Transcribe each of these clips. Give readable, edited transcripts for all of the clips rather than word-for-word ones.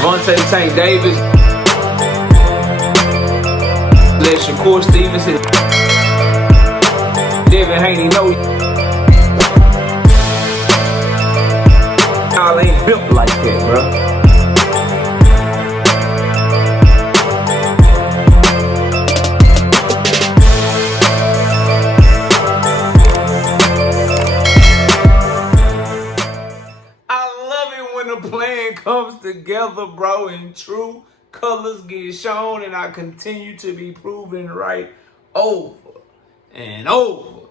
Gervonta Tank Davis. Let Shakur Stevenson. Devin Haney know y'all ain't built like that, bro. The plan comes together, bro, and true colors get shown, and I continue to be proven right over and over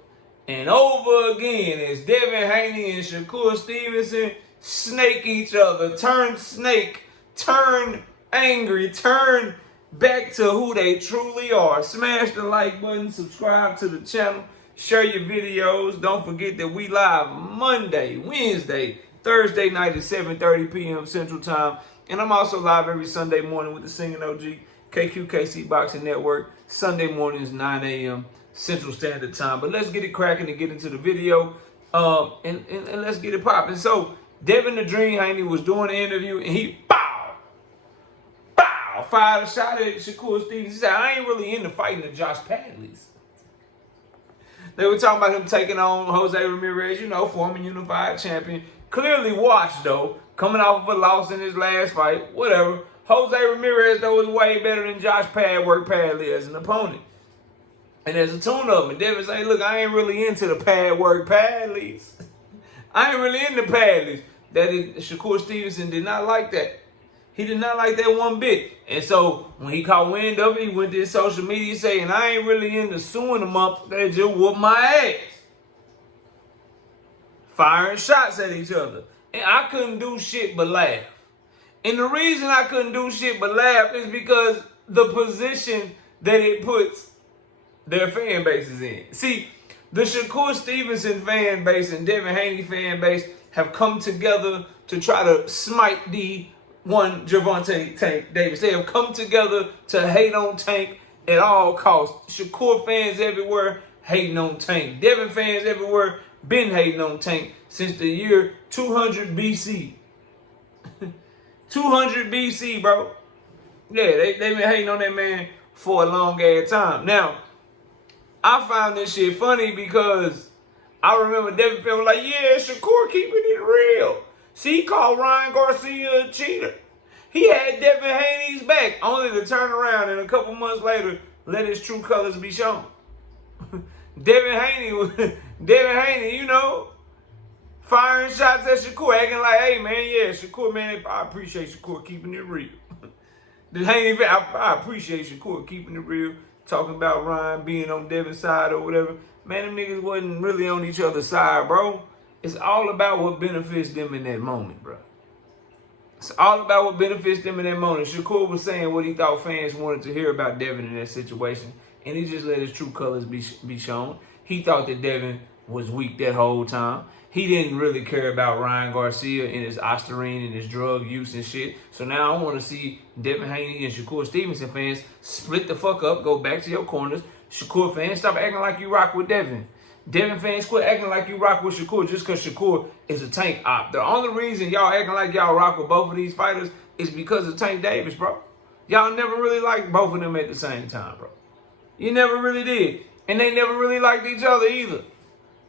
and over again as Devin Haney and Shakur Stevenson snake each other, turn snake, turn angry, turn back to who they truly are. Smash the like button, subscribe to the channel, share your videos. Don't forget that we live Monday, Wednesday, Thursday night at 7:30 p.m. Central Time. And I'm also live every Sunday morning with the Singing OG, KQKC Boxing Network. Sunday mornings, 9 a.m. Central Standard Time. But let's get it cracking and get into the video. And let's get it popping. So, Devin the Dream Haney was doing an interview, and he, fired a shot at Shakur Stevenson. He said, I ain't really into fighting the Josh Padleys. They were talking about him taking on Jose Ramirez, former unified champion. Clearly washed, though, coming off of a loss in his last fight. Whatever. Jose Ramirez, though, is way better than Josh Padley as an opponent. And there's a tune-up. And Devin say, look, I ain't really into the Padleys. I ain't really into Padleys. Shakur Stevenson did not like that. He did not like that one bit. And so when he caught wind of it, he went to his social media saying, I ain't really into suing them up. They just whoop my ass. Firing shots at each other. And I couldn't do shit but laugh. And the reason I couldn't do shit but laugh is because the position that it puts their fan bases in. See, the Shakur Stevenson fan base and Devin Haney fan base have come together to try to smite the one Gervonta Tank Davis. They have come together to hate on Tank at all costs. Shakur fans everywhere hating on Tank. Devin fans everywhere been hating on Tank since the year 200 BC. 200 BC, bro. Yeah, they been hating on that man for a long ass time. Now, I found this shit funny because I remember Devin felt like, yeah, Shakur keeping it real. See, he called Ryan Garcia a cheater. He had Devin Haney's back, only to turn around and a couple months later let his true colors be shown. Devin Haney, firing shots at Shakur, acting like, hey, man, yeah, Shakur, man, I appreciate Shakur keeping it real. The Haney, I appreciate Shakur keeping it real, talking about Ryan being on Devin's side or whatever. Man, them niggas wasn't really on each other's side, bro. It's all about what benefits them in that moment, bro. It's all about what benefits them in that moment. Shakur was saying what he thought fans wanted to hear about Devin in that situation, and he just let his true colors be shown. He thought that Devin was weak that whole time. He didn't really care about Ryan Garcia and his Ostarine and his drug use and shit. So now I want to see Devin Haney and Shakur Stevenson fans split the fuck up, go back to your corners. Shakur fans, stop acting like you rock with Devin. Devin fans, quit acting like you rock with Shakur just because Shakur is a Tank op. The only reason y'all acting like y'all rock with both of these fighters is because of Tank Davis, bro. Y'all never really liked both of them at the same time, bro. You never really did. And they never really liked each other either.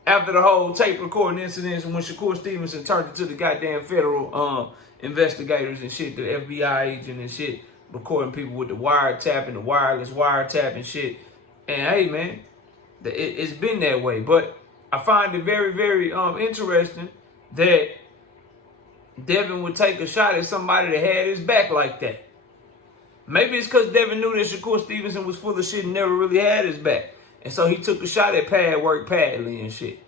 After the whole tape recording incidents when Shakur Stevenson turned it to the goddamn federal investigators and shit, the FBI agent and shit, recording people with the wiretapping, the wireless wiretap and shit. And hey, man, it's been that way. But I find it very, very interesting that Devin would take a shot at somebody that had his back like that. Maybe it's because Devin knew that Shakur Stevenson was full of shit and never really had his back. And so he took a shot at Padley and shit.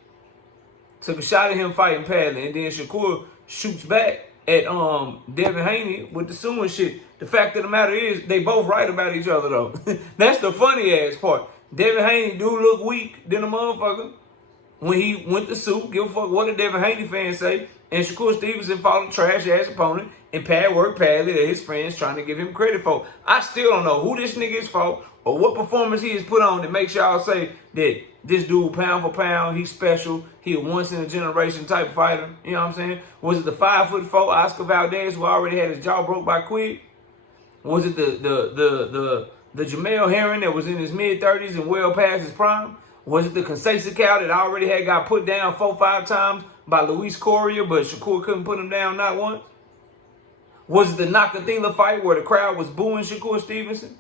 Took a shot at him fighting Padley. And then Shakur shoots back at Devin Haney with the suing shit. The fact of the matter is, they both right about each other, though. That's the funny ass part. Devin Haney do look weak than a motherfucker when he went to sue. Give a fuck what the Devin Haney fans say. And Shakur Stevenson fought a trash ass opponent and Padley that his friends trying to give him credit for. I still don't know who this nigga is for or what performance he has put on that makes y'all say that this dude pound for pound, he's special. He a once in a generation type of fighter. You know what I'm saying? Was it the 5'4" Oscar Valdez who already had his jaw broke by Quid? Was it the Jamel Herring that was in his mid-30s and well past his prime? Was it the Conceição Cow that already had got put down 4-5 times by Luis Correa, but Shakur couldn't put him down not once? Was it the Nakathila fight where the crowd was booing Shakur Stevenson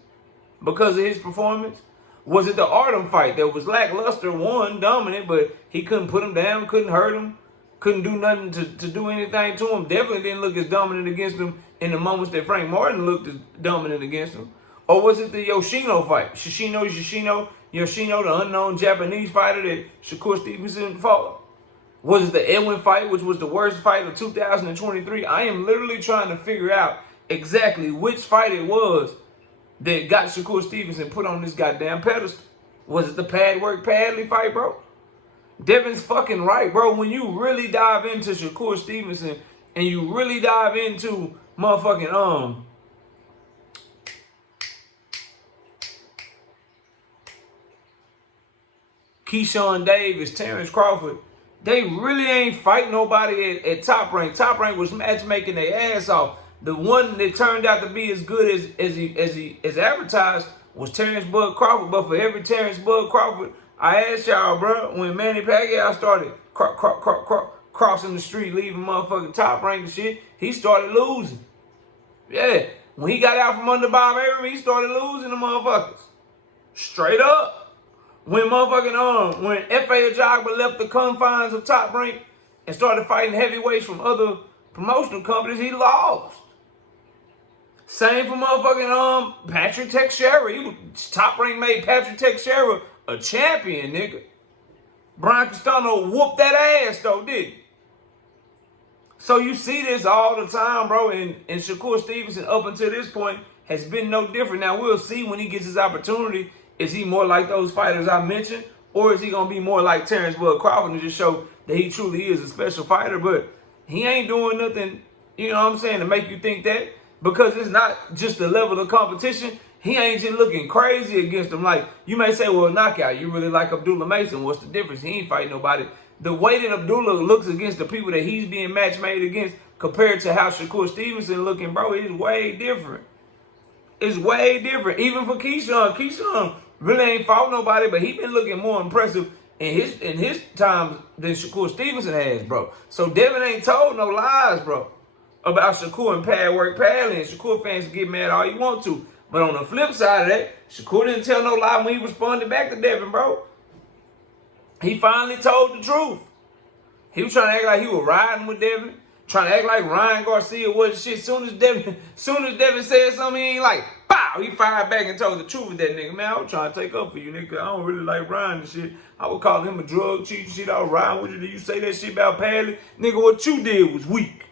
because of his performance? Was it the Artem fight that was lackluster, won, dominant, but he couldn't put him down, couldn't hurt him, couldn't do nothing to do anything to him? Definitely didn't look as dominant against him in the moments that Frank Martin looked as dominant against him. Or was it the Yoshino fight? Yoshino, the unknown Japanese fighter that Shakur Stevenson fought? Was it the Edwin fight, which was the worst fight of 2023? I am literally trying to figure out exactly which fight it was that got Shakur Stevenson put on this goddamn pedestal. Was it the Padwork Padley fight, bro? Devin's fucking right, bro. When you really dive into Shakur Stevenson and you really dive into motherfucking Keyshawn Davis, Terrence Crawford, they really ain't fight nobody at Top Rank. Top Rank was matchmaking their ass off. The one that turned out to be as good as advertised was Terrence Bud Crawford. But for every Terrence Bud Crawford, I asked y'all, bro, when Manny Pacquiao started crossing the street, leaving motherfucking Top Rank and shit, he started losing. Yeah, when he got out from under Bob Arum, he started losing the motherfuckers. Straight up. When motherfucking when F.A. Ajagba left the confines of Top Rank and started fighting heavyweights from other promotional companies, he lost. Same for motherfucking Patrick Teixeira. Top Rank made Patrick Teixeira a champion, nigga. Brian Castano whooped that ass though, didn't he? So you see this all the time, bro, and Shakur Stevenson up until this point has been no different. Now we'll see when he gets his opportunity. Is he more like those fighters I mentioned? Or is he going to be more like Terrence Bud Crawford and just show that he truly is a special fighter? But he ain't doing nothing, you know what I'm saying, to make you think that. Because it's not just the level of competition. He ain't just looking crazy against him. Like, you may say, well, knockout, you really like Abdullah Mason. What's the difference? He ain't fighting nobody. The way that Abdullah looks against the people that he's being match-made against compared to how Shakur Stevenson looking, bro, is way different. It's way different. Even for Keyshawn. Keyshawn really ain't fought nobody, but he been looking more impressive in his times than Shakur Stevenson has, bro. So Devin ain't told no lies, bro, about Shakur and Padwork Padley. And Shakur fans can get mad all you want to. But on the flip side of that, Shakur didn't tell no lie when he responded back to Devin, bro. He finally told the truth. He was trying to act like he was riding with Devin, trying to act like Ryan Garcia wasn't shit. Soon as Devin said something he ain't like, bow, he fired back and told the truth with that nigga. Man, I was trying to take up for you, nigga. I don't really like Ryan and shit. I would call him a drug cheat and shit. I was riding with you. Did you say that shit about Padley? Nigga, what you did was weak.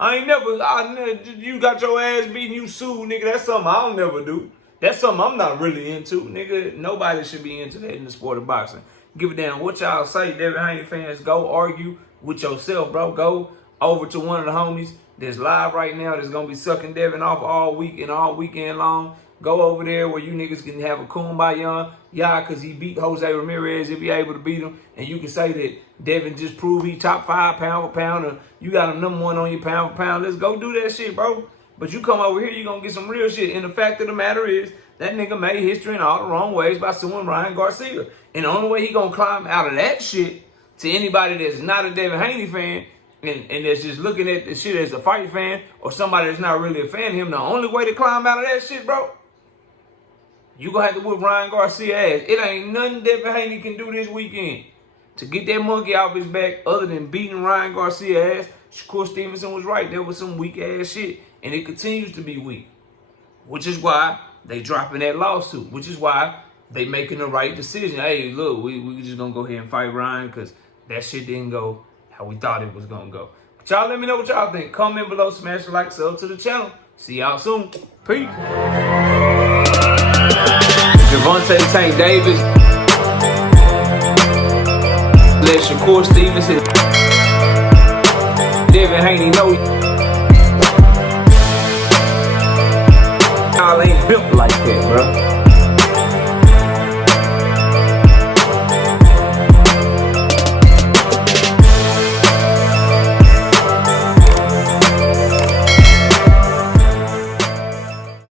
You got your ass beaten, you sued, nigga. That's something I'll never do. That's something I'm not really into, nigga. Nobody should be into that in the sport of boxing. Give a damn what y'all say, Devin Haney fans. Go argue with yourself, bro. Go over to one of the homies that's live right now that's going to be sucking Devin off all week and all weekend long. Go over there where you niggas can have a kumbaya, because he beat Jose Ramirez if he able to beat him. And you can say that Devin just proved he top 5 pound for pound, or you got a number 1 on your pound for pound. Let's go do that shit, bro. But you come over here, you going to get some real shit. And the fact of the matter is, that nigga made history in all the wrong ways by suing Ryan Garcia. And the only way he going to climb out of that shit, to anybody that's not a Devin Haney fan, and that's just looking at the shit as a fight fan, or somebody that's not really a fan of him, the only way to climb out of that shit, bro, you gonna have to whip Ryan Garcia ass. It ain't nothing Devin Haney can do this weekend to get that monkey off his back other than beating Ryan Garcia ass. Shakur Stevenson was right. There was some weak ass shit, and it continues to be weak. Which is why they dropping that lawsuit. Which is why they making the right decision. Hey, look, we just gonna go ahead and fight Ryan because that shit didn't go how we thought it was gonna go. But y'all let me know what y'all think. Comment below, smash the like, sub to the channel. See y'all soon. Peace. Gervonta Tank Davis. Let Shakur Stevenson. Devin Haney know y'all ain't built like that, bro.